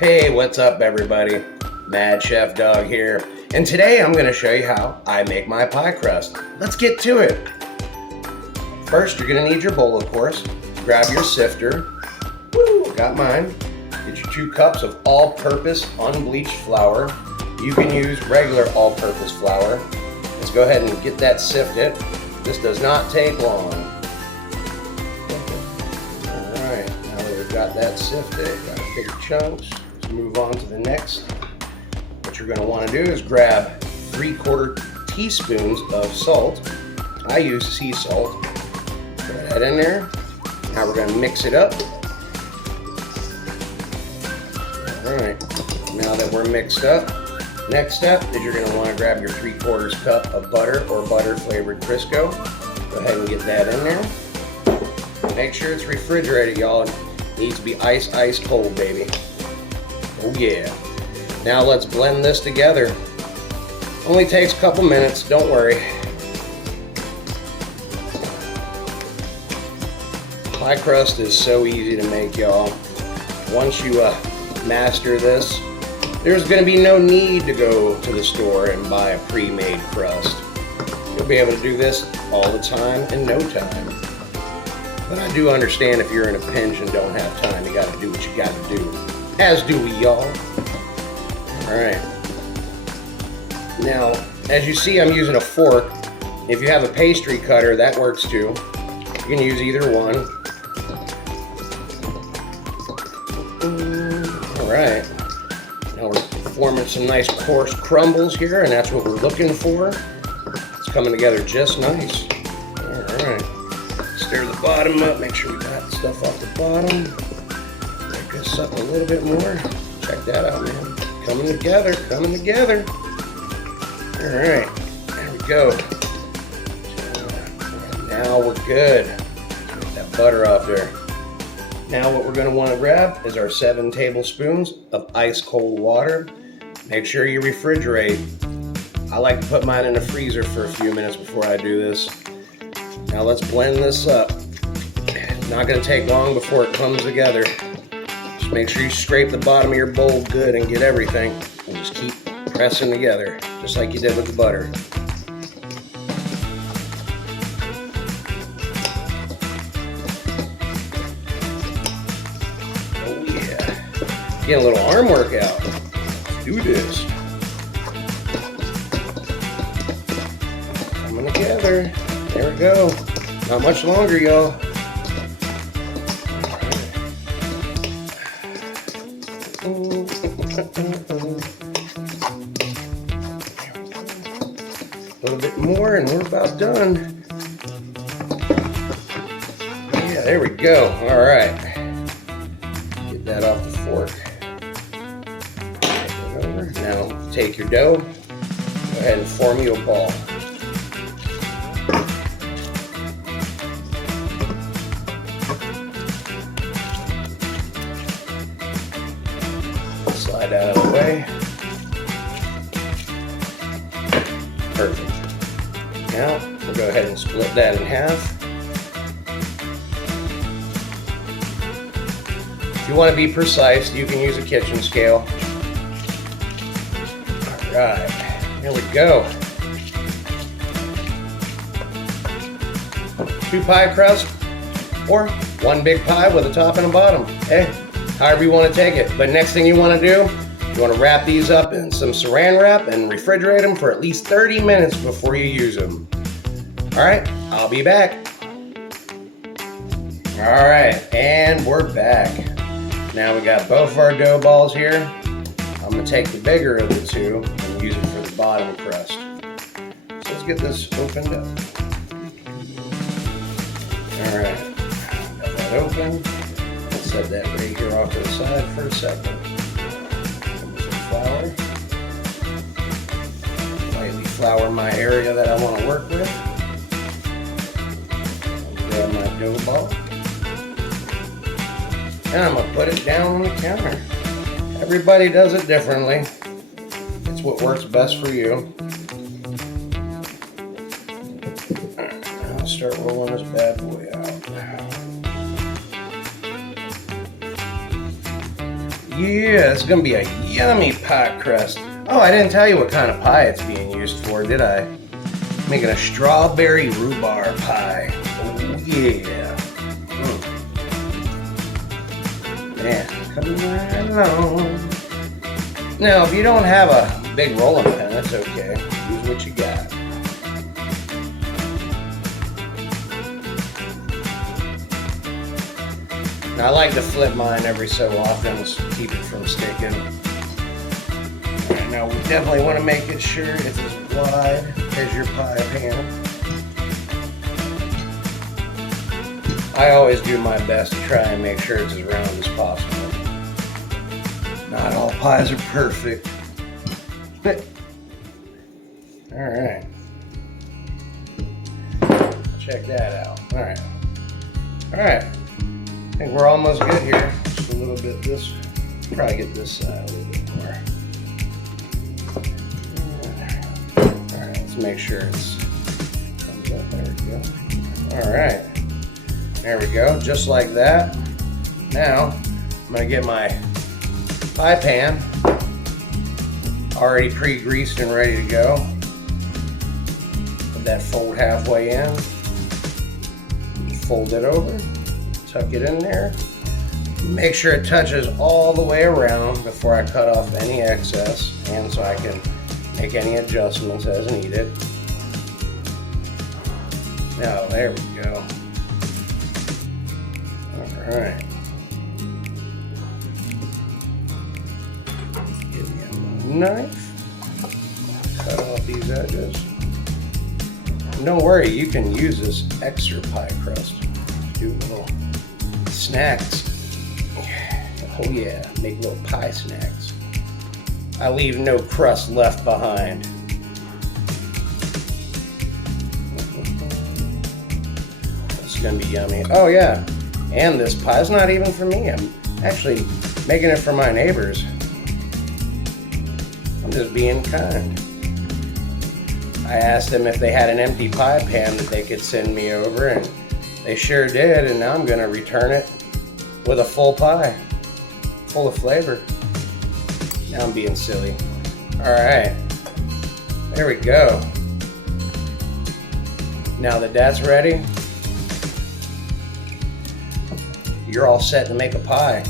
Hey, what's up everybody? Mad Chef Dog here, and today I'm going to show you how I make my pie crust. Let's get to it. First, you're going to need your bowl, of course. Grab your sifter. Woo, got mine. Get your 2 cups of all-purpose unbleached flour. You can use regular all-purpose flour. Let's go ahead and get that sifted. This does not take long. Alright, now that we've got that sifted, got bigger chunks, let's move on to the next. What you're going to want to do is grab 3/4 teaspoons of salt. I use sea salt. Put that in there. Now we're going to mix it up. Alright, now that we're mixed up, next step is you're going to want to grab your 3/4 cup of butter or butter flavored Crisco. Go ahead and get that in there. Make sure it's refrigerated, y'all. It needs to be ice cold, baby. Oh yeah. Now let's blend this together. Only takes a couple minutes, don't worry. Pie crust is so easy to make, y'all. Once you master this, there's going to be no need to go to the store and buy a pre-made crust. You'll be able to do this all the time in no time. But I do understand if you're in a pinch and don't have time, you got to do what you got to do. As do we, y'all. Alright. Now, as you see, I'm using a fork. If you have a pastry cutter, that works too. You can use either one. Alright. Now we're forming some nice coarse crumbles here, and that's what we're looking for. It's coming together just nice. Alright. Stir the bottom up, make sure we got stuff off the bottom. Make this up a little bit more. Check that out, man. Coming together, coming together. Alright, there we go. Now we're good. Get that butter off there. Now what we're going to want to grab is our 7 tablespoons of ice cold water. Make sure you refrigerate. I like to put mine in the freezer for a few minutes before I do this. Now let's blend this up. It's not going to take long before it comes together. Just make sure you scrape the bottom of your bowl good and get everything. And just keep pressing together, just like you did with the butter. Oh yeah. Get a little arm workout. Let's do this. Coming together. There we go. Not much longer, y'all. A little bit more and we're about done. Yeah, there we go. All right. Get that off the fork. Now take your dough. Go ahead and form you a ball. Slide out of the way. Perfect. Now, we'll go ahead and split that in half. If you want to be precise, you can use a kitchen scale. Alright, here we go. 2 pie crust, or 1 big pie with a top and a bottom. Hey, however you want to take it. But next thing you want to do, you want to wrap these up in some saran wrap and refrigerate them for at least 30 minutes before you use them. Alright, I'll be back. Alright, and we're back. Now we got both of our dough balls here. I'm going to take the bigger of the 2 and use it for the bottom crust. So let's get this opened up. Alright, got that open. Let's set that right here off to the side for a second. Flour. Lightly flour my area that I want to work with. Grab my dough ball. And I'm going to put it down on the counter. Everybody does it differently. It's what works best for you. I'll start rolling this bad boy out. Yeah, it's gonna be a yummy pie crust. Oh, I didn't tell you what kind of pie it's being used for, did I? Making a strawberry rhubarb pie. Oh yeah. Man, come right along. Now, if you don't have a big rolling pin, that's okay. Use what you got. Now, I like to flip mine every so often to keep it from sticking. Alright, now we definitely want to make it sure it's as wide as your pie pan. I always do my best to try and make sure it's as round as possible. Not all pies are perfect. Alright. Check that out. Alright. Alright. I think we're almost good here. Just a little bit this. Probably get this side a little bit more. Alright, let's make sure it's comes up. There we go. Alright. There we go, just like that. Now, I'm gonna get my pie pan already pre-greased and ready to go. Put that fold halfway in. Fold it over, tuck it in there. Make sure it touches all the way around before I cut off any excess, and so I can make any adjustments as needed. Now, there we go. Alright. Give me a knife. Cut off these edges. And don't worry, you can use this extra pie crust. Do little snacks. Oh yeah, make little pie snacks. I leave no crust left behind. It's gonna be yummy. Oh yeah. And this pie's not even for me. I'm actually making it for my neighbors. I'm just being kind. I asked them if they had an empty pie pan that they could send me over, and they sure did, and now I'm gonna return it with a full pie, full of flavor. Now I'm being silly. All right, there we go. Now that that's ready, you're all set to make a pie.